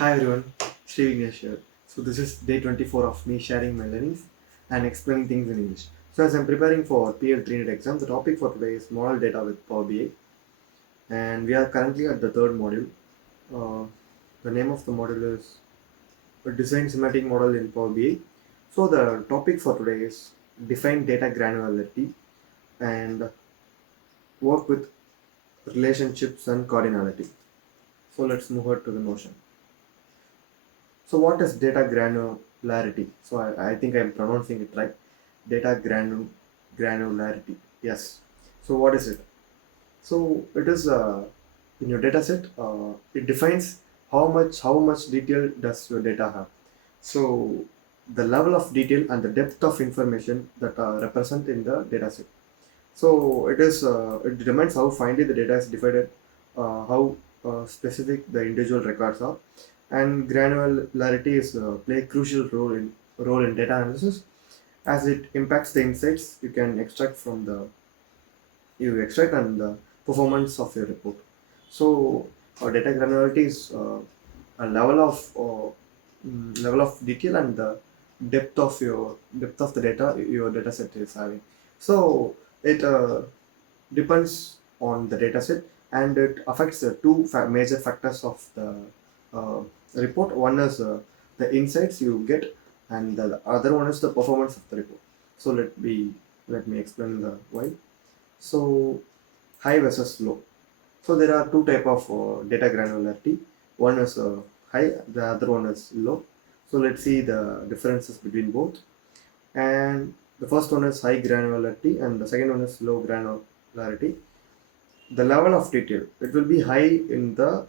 Hi everyone, Sri Vignesh here. So this is day 24 of me sharing my learnings and explaining things in English. So as I'm preparing for PL3 NET exam, the topic for today is model data with Power BI, and we are currently at the third module. Uh, the name of the module is a Design Semantic Model in Power BI. So the topic for today is define data granularity and work with relationships and cardinality. So let's move on to the notion. So what is data granularity? So I think I'm pronouncing it right. Data granularity. Yes. So what is it? So it is in your data set. It defines how much detail does your data have. So the level of detail and the depth of information that are represent in the data set. So it determines how finely the data is divided, how specific the individual records are, and granularity is play a crucial role in data analysis as it impacts the insights you extract and the performance of your report. So data granularity is a level of detail and the depth of the data your data set is having. So it depends on the data set and it affects the two major factors of the uh, report. One is the insights you get, and the other one is the performance of the report. So let me explain the why. So high versus low. So there are two type of data granularity. One is high, the other one is low. So let's see the differences between both. And the first one is high granularity, and the second one is low granularity. The level of detail, it will be high in the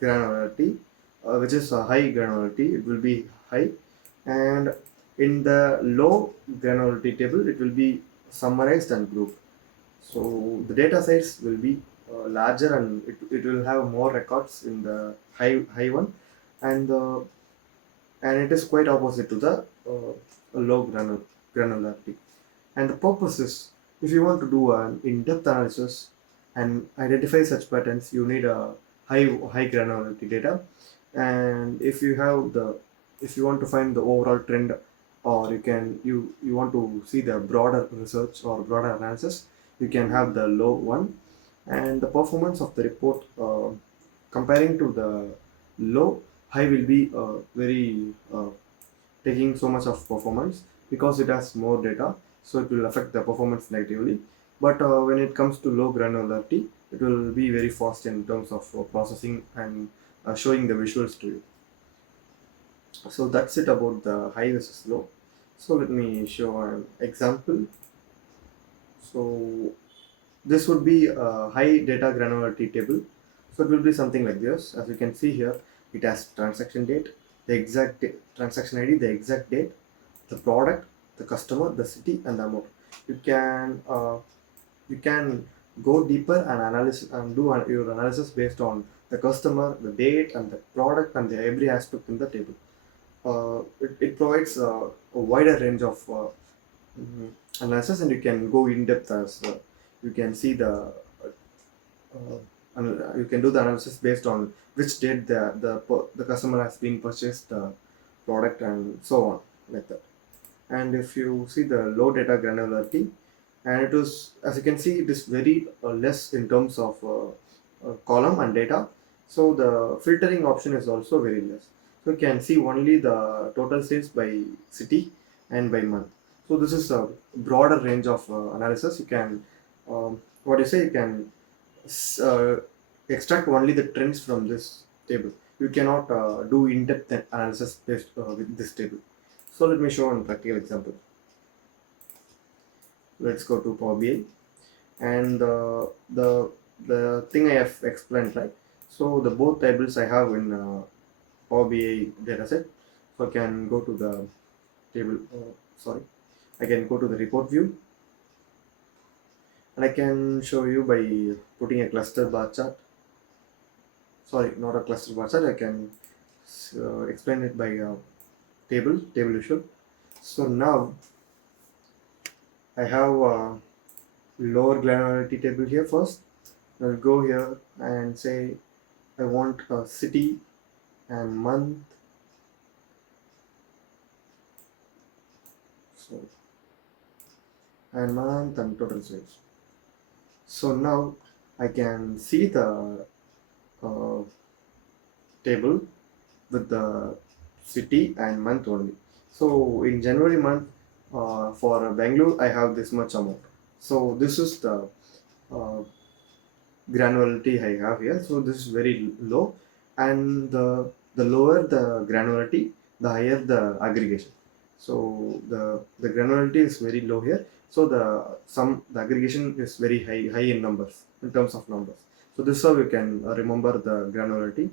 granularity, which is a high granularity. It will be high, and in the low granularity table, it will be summarized and grouped. So the data size will be larger and it will have more records in the high one, and the and it is quite opposite to the low granularity. And the purpose is, if you want to do an in-depth analysis and identify such patterns, you need a high granularity data. And if you want to find the overall trend, or you want to see the broader research or broader analysis, you can have the low one. And the performance of the report, comparing to the low, high will be very taking so much of performance because it has more data, so it will affect the performance negatively. But when it comes to low granularity, it will be very fast in terms of processing and showing the visuals to you. So that's it about the high versus low. So let me show an example. So this would be a high data granularity table. So it will be something like this. As you can see here, it has transaction date, the transaction ID, the exact date, the product, the customer, the city, and the amount. You can you can go deeper and analyze and do your analysis based on the customer, the date, and the product, and the every aspect in the table. It provides a wider range of mm, analysis, and you can go in depth as you can see you can do the analysis based on which date the customer has been purchased the product and so on, like that. And if you see the low data granularity, and it is, as you can see, it is very less in terms of column and data. So the filtering option is also very less, so you can see only the total sales by city and by month. So this is a broader range of analysis. You can what do you say, you can uh, extract only the trends from this table. You cannot do in-depth analysis based with this table. So let me show one practical example. Let's go to Power BI, and the thing I have explained, right? So the both tables I have in Power BI dataset. So I can go to the table. Sorry, I can go to the report view, and I can show you by putting a cluster bar chart. Sorry, not a cluster bar chart. I can explain it by table visual. So now I have a lower granularity table here first. I'll go here and say I want a city and month. So and month and total sales. So now I can see the uh, table with the city and month only. So in January month, for Bangalore, I have this much amount. So this is the uh, granularity I have here. So this is very low, and the lower the granularity, the higher the aggregation. So the granularity is very low here. So the aggregation is very high in numbers, in terms of numbers. So this is how you can remember the granularity.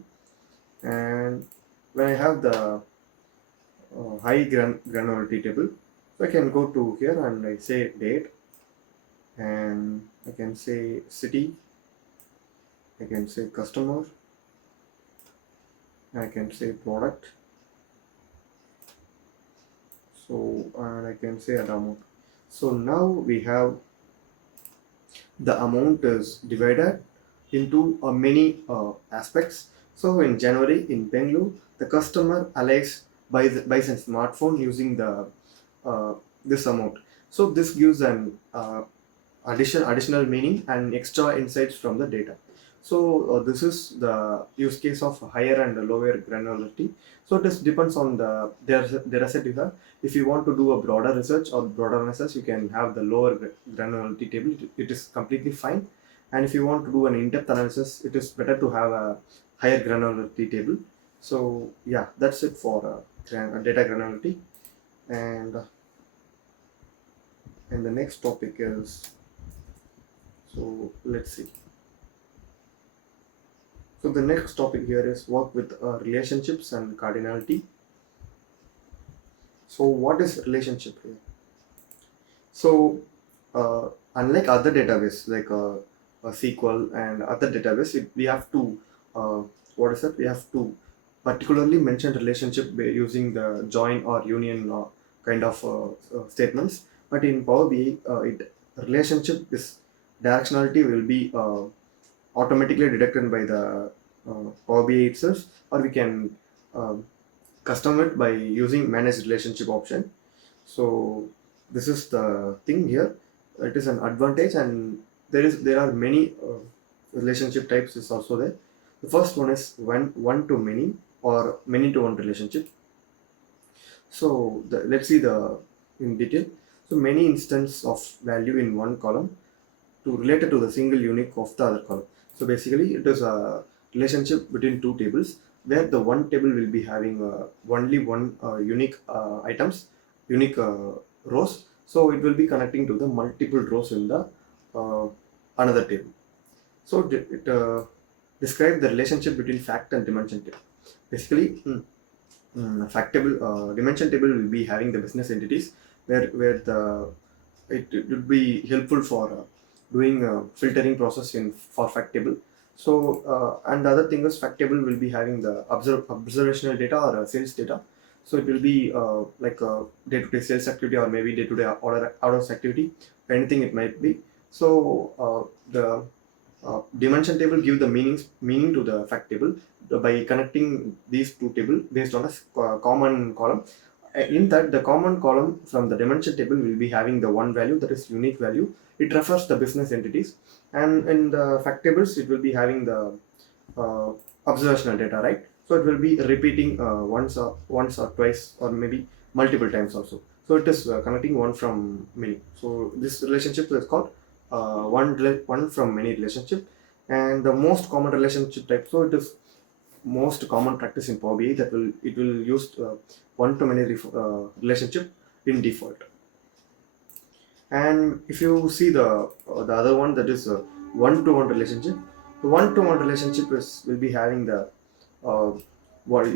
And when I have the high granularity table, so I can go to here and I say date, and I can say city, I can say customer, I can say product, so and I can say an amount. So now we have the amount is divided into many aspects. So in January in Bangalore, the customer Alex buys a smartphone using the this amount. So this gives an additional meaning and extra insights from the data. So this is the use case of higher and lower granularity. So this depends on the data set you have. If you want to do a broader research or broader analysis, you can have the lower granularity table. It is completely fine. And if you want to do an in-depth analysis, it is better to have a higher granularity table. So yeah, that's it for data granularity. And and the next topic is, so let's see. So the next topic here is work with relationships and cardinality. So what is relationship here? So unlike other database like a SQL and other database, we have to what is it? We have to particularly mention relationship by using the join or union kind of statements. But in Power BI, it relationship is directionality will be automatically detected by the Power BI itself, or we can um, custom it by using manage relationship option. So this is the thing here. It is an advantage, and there are many relationship types is also there. The first one is one to many or many to one relationship. So let's see the in detail. So many instance of value in one column to related to the single unique of the other column. So basically, it is a relationship between two tables where the one table will be having only one unique items, unique rows. So it will be connecting to the multiple rows in the uh, another table. So it describe the relationship between fact and dimension table. Basically, fact table, dimension table will be having the business entities where it would be helpful for doing filtering process in for fact table. So and the other thing is fact table will be having the observational data or sales data. So it will be like day-to-day sales activity or maybe day-to-day order hours activity, anything it might be. So the dimension table give the meaning to the fact table by connecting these two tables based on a common column. In that, the common column from the dimension table will be having the one value, that is unique value. It refers the business entities, and in the fact tables it will be having the uh, observational data, right? So it will be repeating once or twice or maybe multiple times also. So it is connecting one from many. So this relationship is called one from many relationship, and the most common relationship type. So it is most common practice in Power BI that will use one to many relationship in default. And if you see the other one, that is one to one relationship. The one to one relationship is will be having the uh,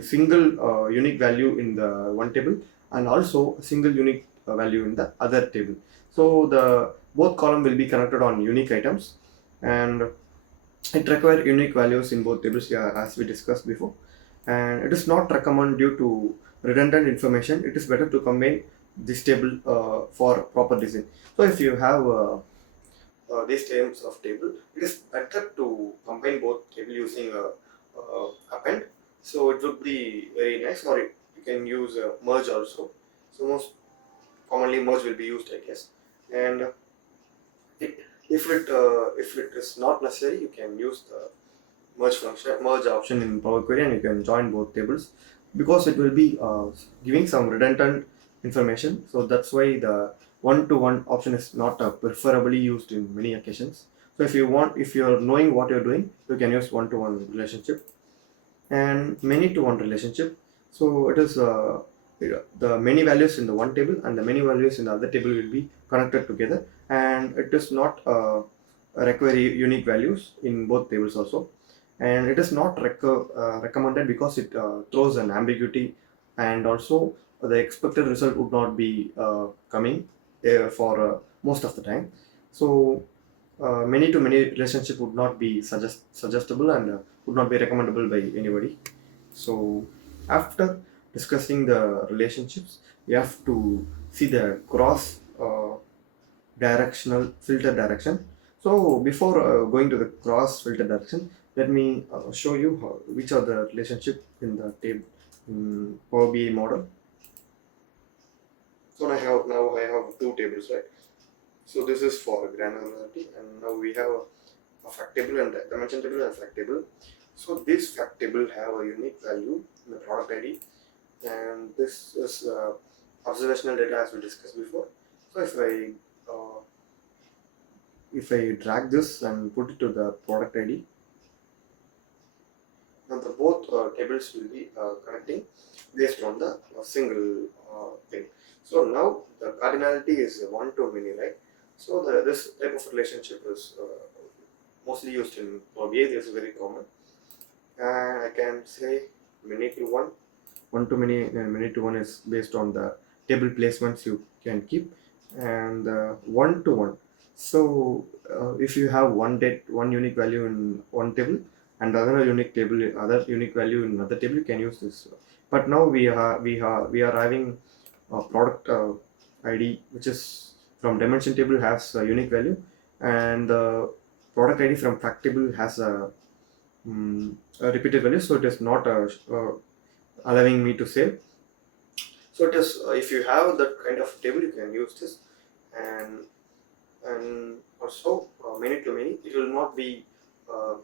single unique value in the one table, and also a single unique value in the other table. So the both column will be connected on unique items, and it requires unique values in both tables, yeah, as we discussed before. And it is not recommended due to redundant information. It is better to combine this table for proper design. So if you have these terms of table, it is better to combine both table using append. So it would be very nice, or you can use merge also. So most commonly merge will be used, I guess. And it, if it is not necessary, you can use the merge option in Power Query, and you can join both tables because it will be giving some redundant information. So that's why the one-to-one option is not preferably used in many occasions. So if you're knowing what you're doing, you can use one-to-one relationship and many-to-one relationship. So it is the many values in the one table and the many values in the other table will be connected together, and it is not require unique values in both tables also, and it is not recommended because it throws an ambiguity, and also the expected result would not be coming for most of the time. So many to many relationship would not be suggestible and would not be recommendable by anybody. So after discussing the relationships, you have to see the cross directional filter direction. So before going to the cross filter direction, let me show you which are the relationship in the table in Power BI model. So I have two tables, right? So this is for granularity, and now we have a fact table and a dimension table and a fact table. So this fact table have a unique value in the product ID, and this is observational data as we discussed before. So if I drag this and put it to the product ID, now the both tables will be connecting based on the single thing. So now the cardinality is one to many, right? So this type of relationship is mostly used in Power BI. This is very common, and I can say many to one to many, and many to one is based on the table placements you can keep, and one to one. So if you have one unique value in one table and other unique table, other unique value in another table, you can use this. But now we are having a product ID which is from dimension table has a unique value, and the product ID from fact table has a repeated value, so it is not allowing me to save. So it is if you have that kind of table, you can use this, and also many to many. It will not be. Uh,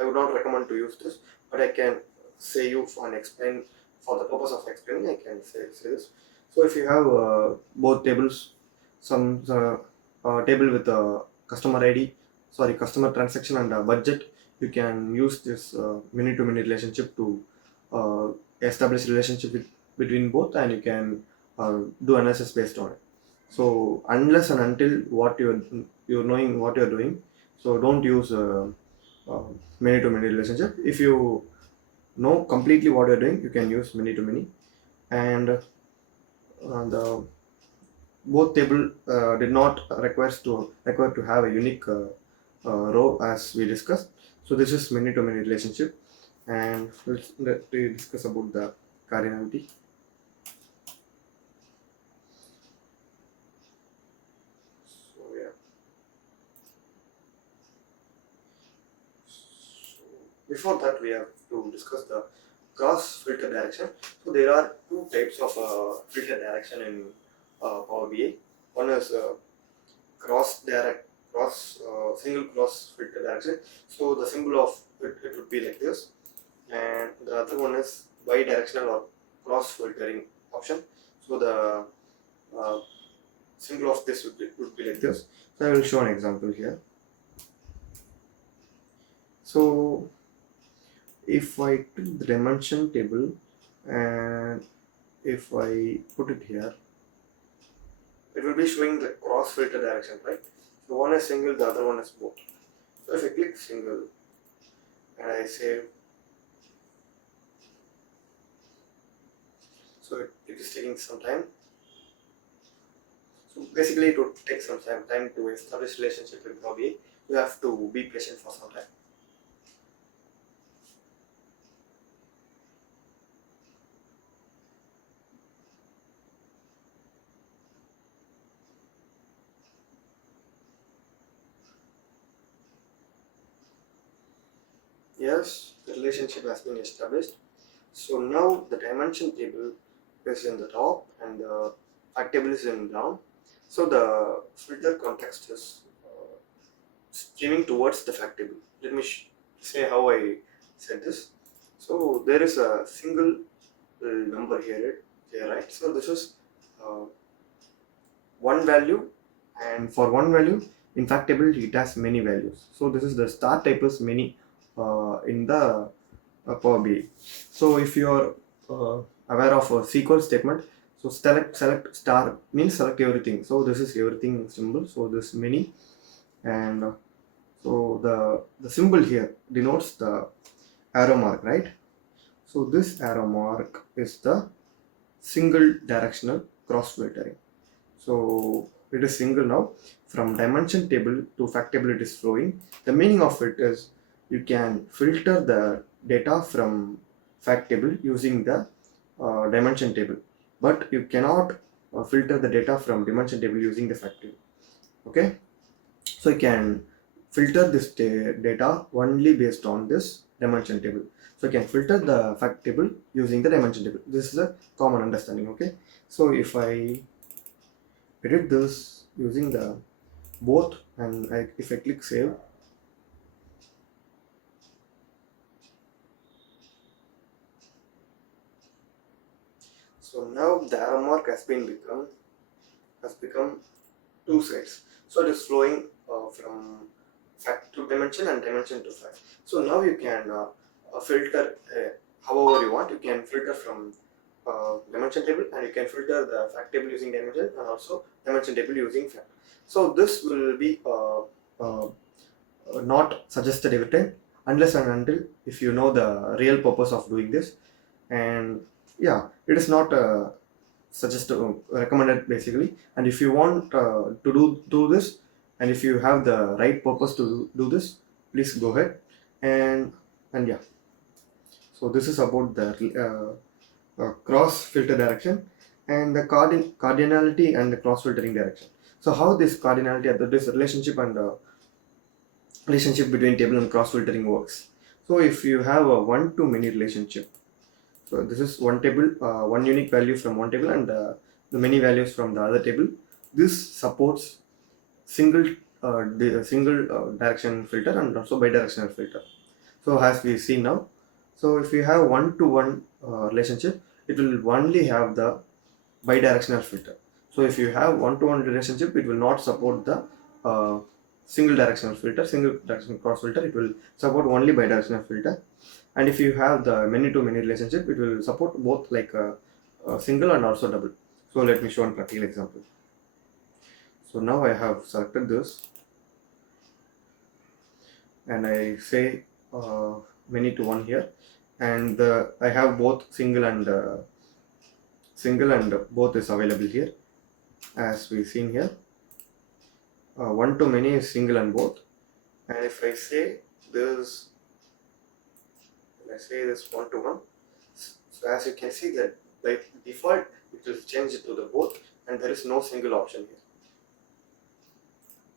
I would not recommend to use this, but I can say you and explain for the purpose of explaining. I can say this. So if you have both tables, some table with a customer ID, sorry, customer transaction and a budget, you can use this many to many relationship to uh, establish relationship between both, and you can do analysis based on it. So unless and until you're knowing what you're doing, so don't use uh, many to many relationship. If you know completely what you're doing, you can use many to many, and the both table did not require to have a unique row as we discussed. So this is many to many relationship, and let me discuss about the cardinality. So yeah, so before that we have to discuss the cross filter direction. So there are two types of filter direction in Power BI. One is cross single cross filter direction. So the symbol of it would be like this, and the other one is bi-directional or cross filtering option. So the uh, symbol of this would be like this. So I will show an example here. So if I took the dimension table and if I put it here, it will be showing the cross filter direction, right? So one is single, the other one is both. So if I click single and I save, so it is taking some time. So basically it would take some time to establish relationship with Power BI. You have to be patient for some time. Yes, the relationship has been established. So now the dimension table is in the top and the fact table is in down. So the filter context is streaming towards the fact table. Let me say how I said this. So there is a single number here, right? So this is uh, one value, and for one value in fact table it has many values. So this is the star type is many in the Power BI. So if you are aware of a sequence statement, so select star means select everything. So this is everything symbol. So this many, and so the symbol here denotes the arrow mark, right? So this arrow mark is the single directional cross filtering. So it is single now. From dimension table to fact table it is flowing. The meaning of it is you can filter the data from fact table using the dimension table, but you cannot filter the data from dimension table using the fact table. Okay, so you can filter this data only based on this dimension table. So you can filter the fact table using the dimension table. This is a common understanding. Okay, so if I edit this using the both, and if I click save, so now the arrow mark has become two sides. So it is flowing from fact to dimension and dimension to fact. So now you can filter however you want. You can filter from dimension table, and you can filter the fact table using dimension, and also dimension table using fact. So this will be not suggested every time, unless and until if you know the real purpose of doing this. And yeah, it is not suggested, recommended basically. And if you want to do this, and if you have the right purpose to do this, please go ahead. And yeah, so this is about the cross filter direction, and the cardinality and the cross filtering direction. So how this cardinality, this relationship and relationship between table and cross filtering works. So if you have a one to many relationship, so this is one table, one unique value from one table, and the many values from the other table. This supports single single direction filter and also bidirectional filter. So as we see now, so if you have one to one relationship, it will only have the bidirectional filter. So if you have one to one relationship, it will not support the single directional filter, single directional cross filter. It will support only bidirectional filter. And if you have the many to many relationship, it will support both, like a single and also double. So let me show a practical example. So now I have selected this, and I say many to one here, and I have both single and both is available here, as we seen here. One to many is single and both. And if I say this, one to one, so as you can see that by default it will change it to the both, and there is no single option here.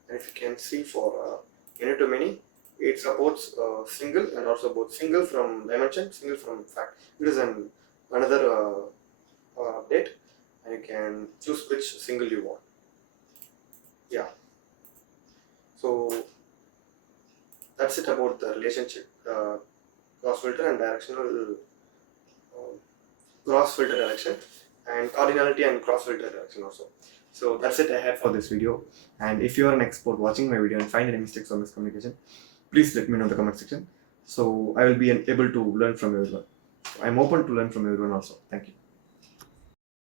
And if you can see for many to many, it supports single and also both. Single from dimension, single from fact. It is another update, and you can choose which single you want. Yeah, so that's it about the relationship, cross filter and directional, cross filter direction, and cardinality and cross filter direction also. So that's it I had for this video. And if you are an expert watching my video and find any mistakes or miscommunication, please let me know in the comment section. So I will be able to learn from everyone. I'm open to learn from everyone also. Thank you.